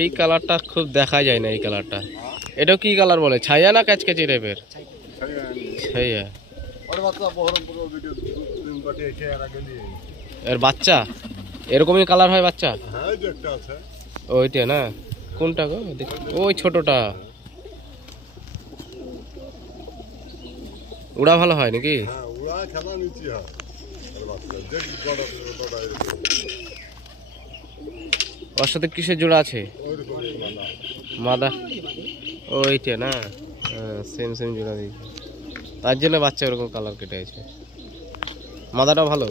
এই কালারটা খুব দেখা যায় না, এই কালারটা। এটা কি কালার বলে, ছায়া না ক্যাচকেচি টাইপের? ছায়া। এর বাচ্চা এরকমই কালার হয় বাচ্চা? ওইটা না, কোনটা গো? ওই ছোটটা। উড়া ভালো হয় নাকি? ওর সাথে কিসের জোড়া আছে? মাদা। ওইটা না, সেম সেম জোড়া দিয়েছে, তার জন্য বাচ্চা ওরকম কালার কেটে আছে। মাদাটা ভালো।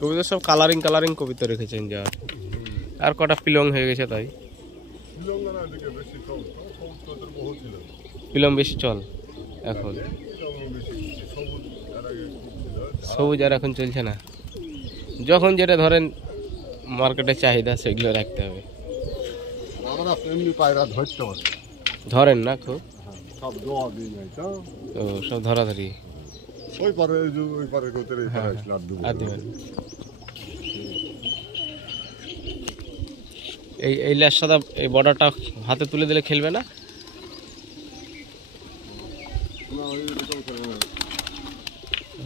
কবিতা সব কালারিং কালারিং কবিতা রেখেছেন যা, আর কটা পিলং হয়ে গেছে তাই। পিলং বেশি চল এখন, সবুজ আর এখন চলছে না। যখন যেটা ধরেন মার্কেটে চাহিদা সেগুলো রাখতে হবে। ধরেন না খুব? ও সব ধরাধরি। এই ল্যাস সাদা এই বর্ডারটা হাতে তুলে দিলে খেলবে না?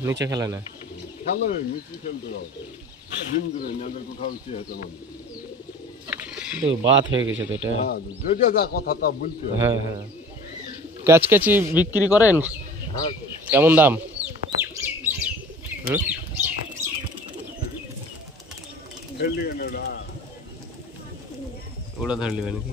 নিচে খেলে না? বাত হয়ে গেছে তো এটা। হ্যাঁ হ্যাঁ। ক্যাচকেচি বিক্রি করেন? কেমন দাম? ওটা ধরে নেবে নাকি?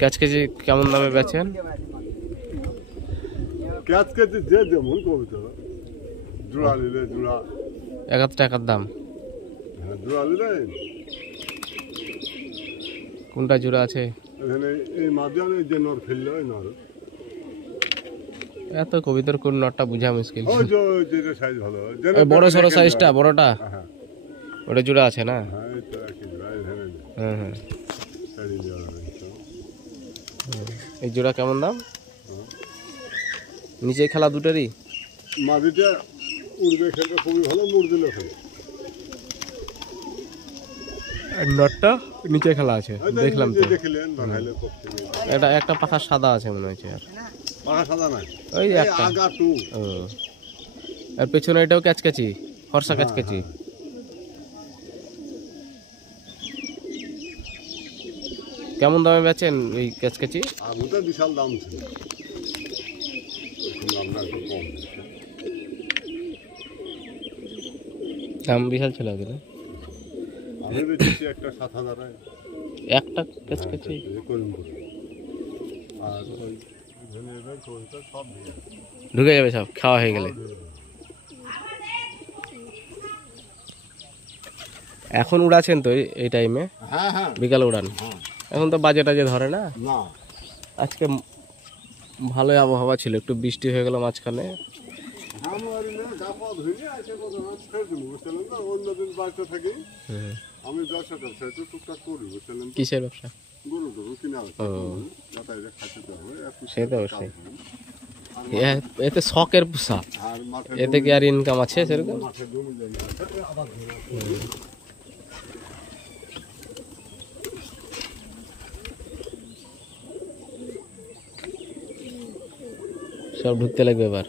ক্যাচকেচি কেমন দামে বেচেন? ক্যাচকেচি যে যেমন কবিতা, জোড়া নিলে জোড়া, এক টাকার দাম। জোড়া নিলে কোনটা জোড়া আছে? এখানে এই মাঝখানে যে নর ফেললে ওই নর। এত কবিতার কোন নরটা বুঝা মুশকিল। ওই যে যেটা সাইজ ভালো, ওই বড় সরো সাইজটা বড়টা, ওটা জোড়া আছে না? হ্যাঁ এই তো একই জোড়া এখানে। হ্যাঁ হ্যাঁ। এই জোড়া কেমন দাম? নিচে খেলা দুটারই? মাঝিটা উড়বে খেলতে খুবই ভালো, মুরগিলো খেলে। নটটা নিচে খেলা আছে দেখলাম তো। দেখলেন এটা একটা পাখা সাদা আছে মনে হচ্ছে। আর পাখা সাদা নাই, ওই একটা আগা টু। ও আর পেছনে এটাও ক্যাচকেচি, ফর্সা ক্যাচকেচি। কেমন দামে বেচেন এই ক্যাচকেচি? আমি তো বিশাল দাম ছিল, দাম বিশাল ছিল না? আমি বেচেছি একটা 7,000 একটা ক্যাচকেচি। আর ওই সব ঢুকে যাবে সব খাওয়া হয়ে গেলে। এখন উড়াচ্ছেন তো এই টাইমে? হ্যাঁ হ্যাঁ বিকালে উড়ান? এখন তো বাজে টাজে ধরে না। আজকে ভালোই আবহাওয়া ছিল, একটু বৃষ্টি হয়ে গেল মাঝখানে। কিসের ব্যবসা? সে তো অবশ্যই, এতে শখের পোষা, এতে কি আর ইনকাম আছে সেরকম? সব ঢুকতে লাগবে এবার।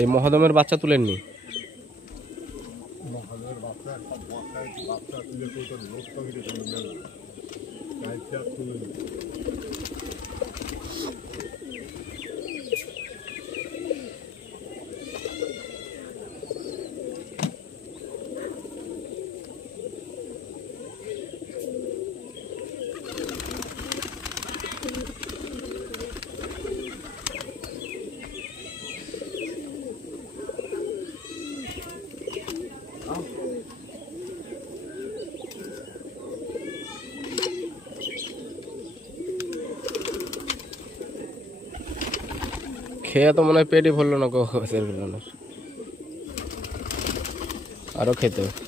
এই মহদমের বাচ্চা তুলেননি? খেয়ে তো মনে হয় পেটই ভরলো না গো সেরগুলো আরো খেতে হবে।